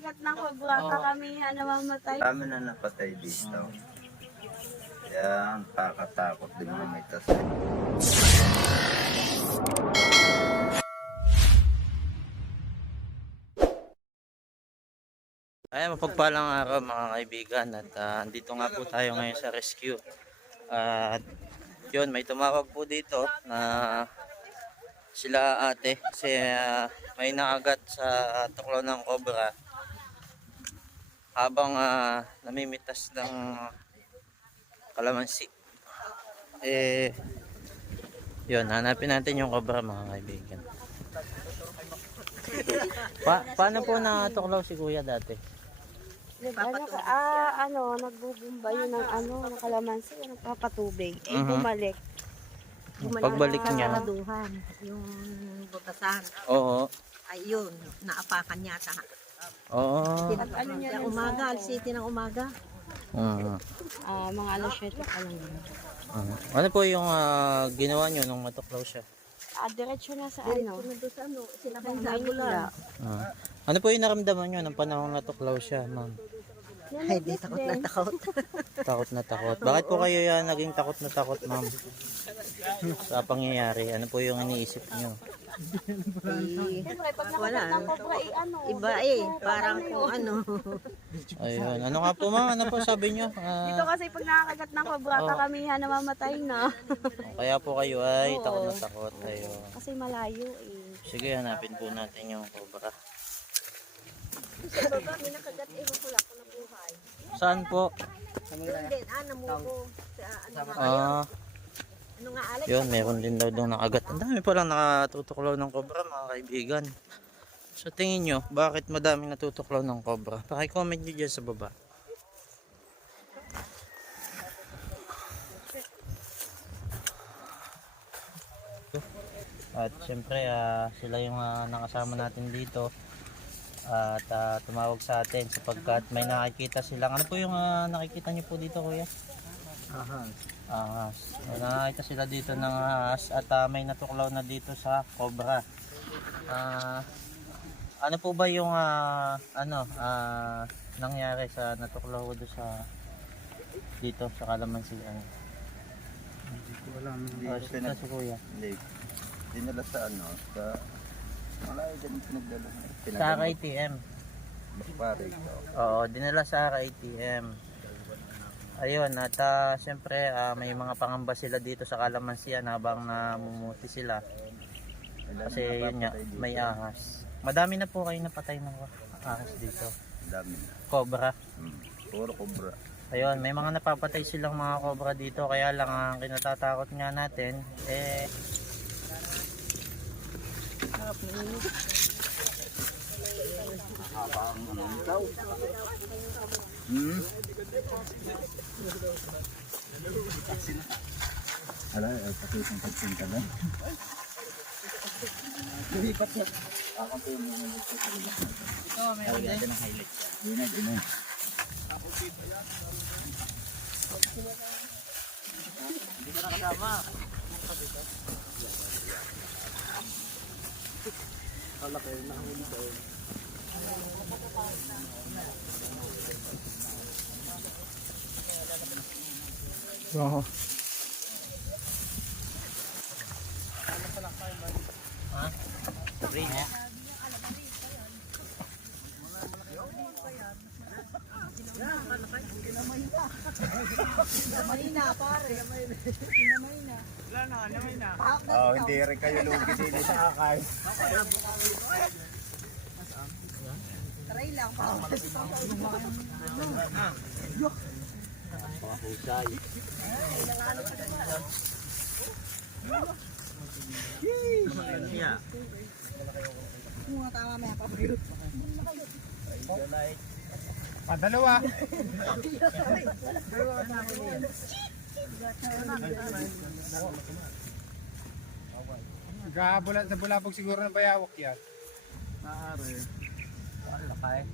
nakakagat ng kobra, karamihan namamatay. Dami na napatay dito. Kaya nakakatakot din mga mitas. Ay, mapagpalang araw mga kaibigan at andito nga po tayo ngayon sa rescue. At yun, may tumawag po dito na sila ate kasi may naagat sa tuklaw ng cobra habang namimitas ng kalamansi. Yun, hanapin natin yung cobra mga kaibigan. Paano po natuklaw si kuya dati? Nagbubumba yun ng kalamansi, nagpapatubig. Bumalik. Pagbalik niya. Kaladuhan, yung butasan. Oo. Ayun, naapakan yata. Oo. Umaga, alas 7 ng umaga. Mga alas 7 pa lang yun. Ano po yung ginawa nyo nung matuklaw siya? Diretso na sa Sila kayo sa agulan. Ano po yung naramdaman nyo ng panahon natuklaw siya, ma'am? Ay, di takot na takot. Takot na takot. Bakit po kayo naging takot na takot, ma'am? Sa pangyayari, ano po yung iniisip nyo? Wala. Iba parang kung ano. Ayun. Ano nga po, ma'am? Ano po sabi nyo? Dito kasi pag nakakagat ng kobra, karamihan namamatay na. Kaya po kayo ay takot na takot. Ayun. Kasi malayo Sige, hanapin po natin yung cobra. Sa baba, may nakagat wala ko na buhay. Saan po? Yun din, namuko. Ano nga alay? Yun, meron din daw doon nakagat. Ang dami palang nakatutuklaw ng cobra mga kaibigan. Sa tingin nyo, bakit madaming natutuklaw ng cobra? Paki-comment nyo dyan sa baba. At syempre sila yung nakasama natin dito at tumawag sa atin sapagkat may nakikita silang, ano po yung nakikita nyo po dito kuya? Ahas. Nakikita sila dito ng ahas at may natuklaw na dito sa cobra. Ano po ba yung nangyari sa natuklaw ko dito sa kalamansian? Hindi ko alam. Ito si kuya. Hindi. Dinala sa sa malayo dyan pinagdala. Sa RITM. Bakpare ito. Oo, dinala sa RITM. Ayun, at siyempre may mga pangamba sila dito sa kalamansian habang namumuti sila. Kasi yun nga, may ahas. Madami na po kayo napatay ng ahas dito. Dami na. Cobra. Puro cobra. Ayun, may mga napapatay silang mga cobra dito. Kaya lang ang kinatatakot nga natin, Alay, pati yung pagpunta na. Lipat na. Ako po yung mga ito, mayroon din ng highlight siya. Yun. Hindi ka nakasama. Wow. Green. Hindi rin kayo lugi din sa akay. Try lang. Husay. Mga tama may papayot. Dalawa. Naghahabulan sa bulabog siguro ng bayawak yan. Maaari. Lakay.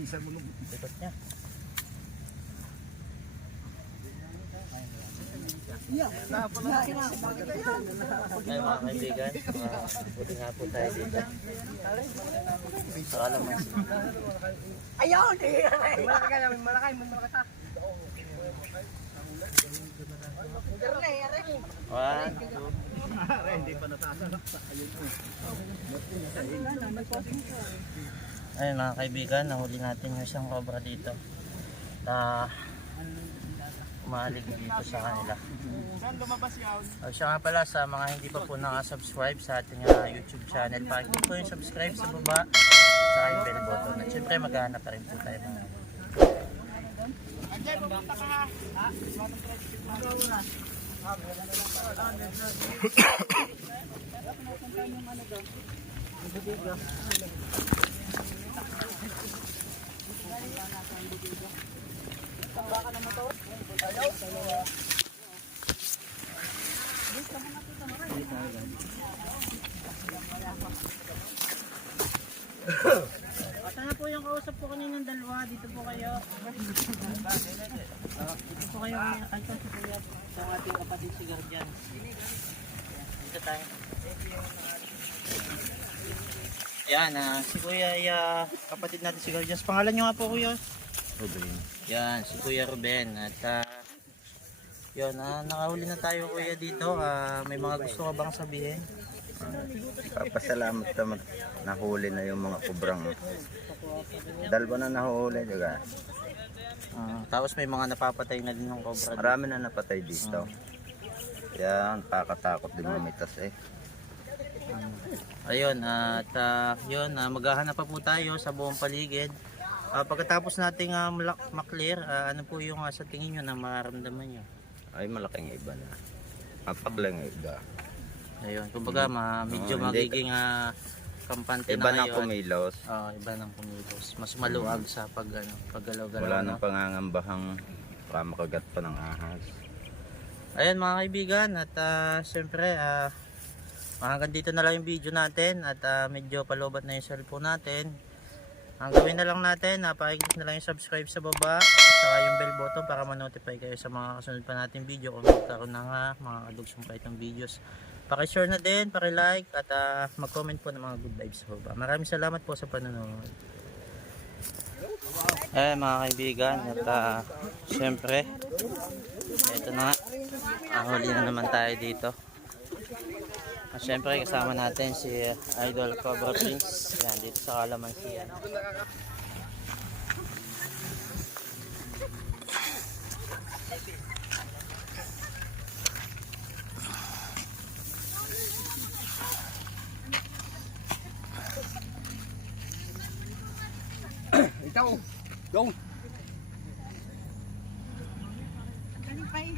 Isa mo nung Likot niya. Ay mga kaibigan, buti nga po tayo dito. Sa kalamansi. Ayun! One, two. Ayun mga kaibigan, nahuli natin yung isang cobra dito na umalig dito sa kanila. Siya nga pala sa mga hindi pa po nakasubscribe sa ating YouTube channel, pakiclick po yung subscribe sa baba sa yung bell button at syempre maghahanap pa rin po tayo mga Sana po yung kausap ko kaninang dalawa, dito po kayo. Dito po kayo ay sa ating kapatid si Guardian. Dito tayo. Yan, si Kuya ay kapatid natin si Guardian. Pangalan nyo nga po Kuya? Ruben. Yan, si Kuya Ruben. At yun, nakahuli na tayo Kuya dito. May mga gusto ka bang sabihin? Papasalamat naman. Nahuli na yung mga kubrang. Dalawa na nahuli, diba? Tapos may mga napapatay na din ng cobra. Marami na napatay dito. Yan, pakatakot din mamitas eh. Ayun, at yun, maghahanap pa po tayo sa buong paligid. Pagkatapos nating maklear, ano po yung sa tingin nyo na mararamdaman nyo? Ay, malaking iba na. Mapaklang iba. Ayun, kumbaga medyo hindi magiging kampante Iba na na ngayon. kumilos. Iba ng kumilos. Mas maluwag sa paggalaw-galaw. Wala no? nang pangangambahang makagat pa ng ahas. Ayan mga kaibigan, at syempre hanggang dito na lang yung video natin at medyo palobat na yung cellphone natin. Ang gawin na lang natin, pakiclick na lang yung subscribe sa baba saka yung bell button para ma-notify kayo sa mga kasunod pa natin video kung magkaroon na mga kadugsong pa itong videos. Paki-share na din, paki-like at mag-comment po ng mga good vibes sa baba. Maraming salamat po sa panonood. Mga kaibigan, at syempre ito na nga, huli na naman tayo dito. At syempre kasama natin si Idol Cobra Prince. Yan, dito sa Kalamansi. Ikaw, dong. Galing pa eh.